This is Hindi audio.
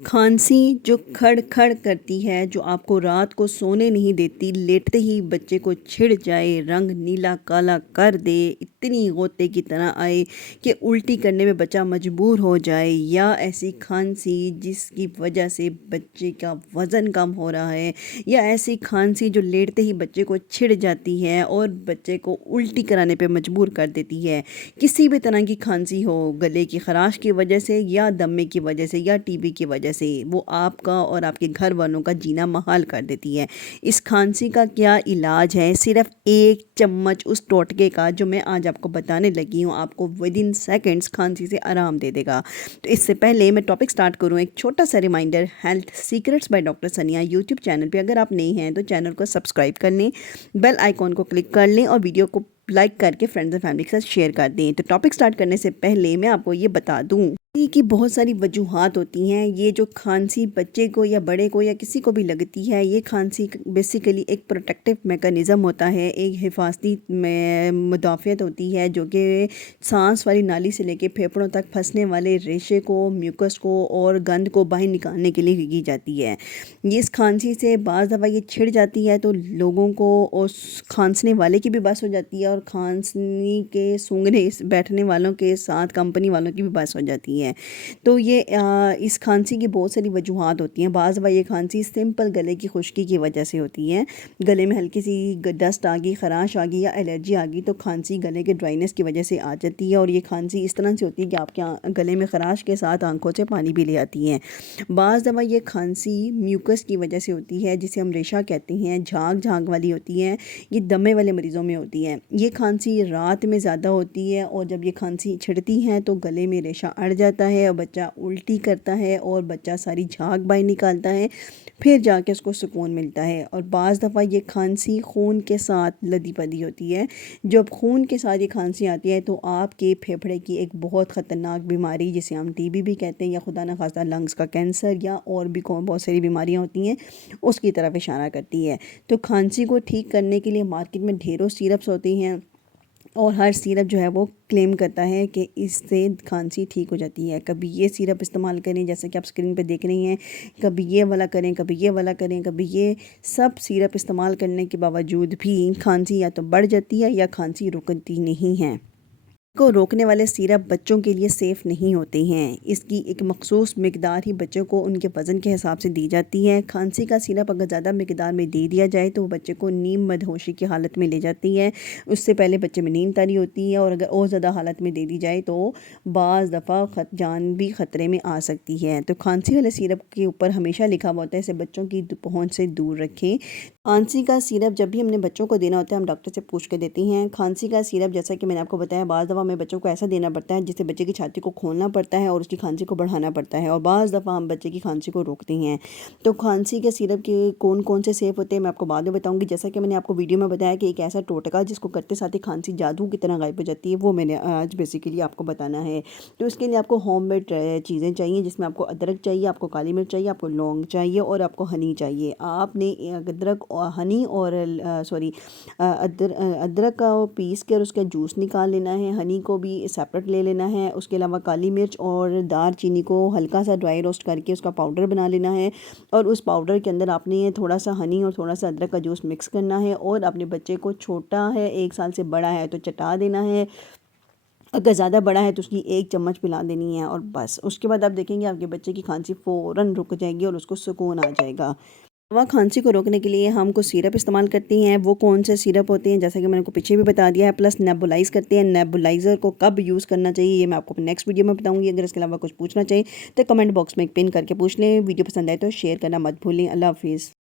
खांसी जो खड़-खड़ करती है, जो आपको रात को सोने नहीं देती, लेटते ही बच्चे को छिड़ जाए, रंग नीला काला कर दे, इतनी गोते की तरह आए कि उल्टी करने में बच्चा मजबूर हो जाए, या ऐसी खांसी जिसकी वजह से बच्चे का वज़न कम हो रहा है, या ऐसी खांसी जो लेटते ही बच्चे को छिड़ जाती है और बच्चे को उल्टी कराने पे मजबूर कर देती है। किसी भी तरह की खांसी हो, गले की ख़राश की वजह से या दमे की वजह से या टीबी की वजह से, वो आपका और आपके घर वालों का जीना मुहाल कर देती है। इस खांसी का क्या इलाज है? सिर्फ़ 1 चम्मच उस टोटके का जो मैं आज आपको बताने लगी हूँ, आपको विदिन सेकंड्स खांसी से आराम दे देगा। तो इससे पहले मैं टॉपिक स्टार्ट करूँ, एक छोटा-सा reminder, health secrets by doctor Sania YouTube channel पे अगर आप नए हैं तो चैनल को सब्सक्राइब कर लें, बेल आइकॉन को क्लिक कर लें और वीडियो को लाइक करके फ्रेंड्स एंड फैमिली के साथ शेयर कर दें। तो टॉपिक स्टार्ट करने से पहले मैं आपको ये बता दूँ कि बहुत सारी वजूहात होती हैं। ये जो खांसी बच्चे को या बड़े को या किसी को भी लगती है, ये खांसी बेसिकली एक प्रोटेक्टिव मैकेनिज़्म होता है, एक हिफाजती में मुदाफ़ियत होती है जो कि सांस वाली नाली से लेके फेफड़ों तक फंसने वाले रेशे को, म्यूकस को और गंद को बाहर निकालने के लिए की जाती है। ये इस खांसी से बाज़ दफ़ा ये छिड़ जाती है तो लोगों को उस खांसने वाले की भी बस हो जाती है और खांसनी के सूंघने बैठने वालों के साथ कंपनी वालों की भी बस हो जाती है। तो ये इस खांसी की बहुत सारी वजूहात होती हैं। बाज़ दफ़ा ये खांसी सिंपल गले की खुश्की की वजह से होती है। गले में हल्की सी डस्ट आ गई, ख़राश आ गई या एलर्जी आ गई तो खांसी गले के ड्राइनेस की वजह से आ जाती है, और ये खांसी इस तरह से होती है कि आपके गले में ख़राश के साथ आंखों से पानी भी ले आती है। बाज़ दफ़ा ये खांसी म्यूकस की वजह से होती है, जिसे हम रेशा कहते हैं, झाग-झाग वाली होती है। ये दमे वाले मरीज़ों में होती है। ये खांसी रात में ज़्यादा होती है और जब ये खांसी छिड़ती है तो गले में रेशा अड़ जाता है और बच्चा उल्टी करता है और बच्चा सारी झाग बाहर निकालता है, फिर जाके उसको सुकून मिलता है। और बाज़ दफ़ा ये खांसी खून के साथ लदी-पदी होती है। जब खून के साथ ये खांसी आती है तो आपके फेफड़े की एक बहुत ख़तरनाक बीमारी, जिसे हम टीबी भी कहते हैं, या खुदा न खास्ता लंग्स का कैंसर या और भी बहुत सारी बीमारियां होती हैं, उसकी तरफ इशारा करती है। तो खांसी को ठीक करने के लिए मार्केट में ढेरों सिरप्स होती हैं और हर सिरप जो है वो क्लेम करता है कि इससे खांसी ठीक हो जाती है। कभी ये सिरप इस्तेमाल करें जैसे कि आप स्क्रीन पे देख रही हैं, कभी ये वाला करें, कभी ये वाला करें, कभी ये सब सिरप इस्तेमाल करने के बावजूद भी खांसी या तो बढ़ जाती है या खांसी रुकती नहीं है। को रोकने वाले सिरप बच्चों के लिए सेफ़ नहीं होते हैं। इसकी एक मखसूस मिकदार ही बच्चों को उनके वज़न के हिसाब से दी जाती है। खांसी का सिरप अगर ज़्यादा मिकदार में दे दिया जाए तो वो बच्चे को नीम मदहोशी की हालत में ले जाती है। उससे पहले बच्चे में नींद तारी होती है और अगर और ज़्यादा हालत में दे दी जाए तो बाज़ दफ़ा जान भी ख़तरे में आ सकती है। तो खांसी वाले सिरप के ऊपर हमेशा लिखा हुआ होता है, इसे बच्चों की पहुँच से दूर रखें। खांसी का सिरप जब भी हमने बच्चों को देना होता है, हम डॉक्टर से पूछ के देती हैं। खांसी का सिरप जैसा कि मैंने आपको बताया, बाज़ दफ़ा हमें बच्चों को ऐसा देना पड़ता है जिससे बच्चे की छाती को खोलना पड़ता है और उसकी खांसी को बढ़ाना पड़ता है, और बाज़ दफ़ा हम बच्चे की खांसी को रोकते हैं। तो खांसी के सिरप के कौन कौन से सेफ़ होते हैं मैं आपको बाद में बताऊँगी। जैसा कि मैंने आपको वीडियो में बताया कि एक ऐसा टोटका जिसको करते साथ ही खांसी जादू की तरह गायब हो जाती है, वो मैंने आज बेसिकली आपको बताना है। तो इसके लिए आपको होममेड चीज़ें चाहिए, जिसमें आपको अदरक चाहिए, आपको काली मिर्च चाहिए, आपको लौंग चाहिए और आपको हनी चाहिए। आपने अदरक और हनी और अदरक का पीस कर उसका जूस निकाल लेना है, हनी को भी सेपरेट ले लेना है। उसके अलावा काली मिर्च और दालचीनी को हल्का सा ड्राई रोस्ट करके उसका पाउडर बना लेना है, और उस पाउडर के अंदर आपने थोड़ा सा हनी और थोड़ा सा अदरक का जूस मिक्स करना है, और अपने बच्चे को, छोटा है 1 साल से बड़ा है तो चटा देना है, अगर ज़्यादा बड़ा है तो उसकी 1 चम्मच पिला देनी है, और बस उसके बाद आप देखेंगे आपके बच्चे की खांसी फ़ौरन रुक जाएगी और उसको सुकून आ जाएगा। दवा खांसी को रोकने के लिए हम कुछ सिरप इस्तेमाल करती हैं। वो कौन से सिरप होते हैं जैसा कि मैंने आपको पीछे भी बता दिया है, प्लस नेबुलाइज करते हैं। नेबुलाइज़र को कब यूज़ करना चाहिए ये मैं आपको नेक्स्ट वीडियो में बताऊंगी। अगर इसके अलावा कुछ पूछना चाहिए तो कमेंट बॉक्स में एक पिन करके पूछ लें। वीडियो पसंद आए तो शेयर करना मत भूलें। अल्लाह हाफिज़।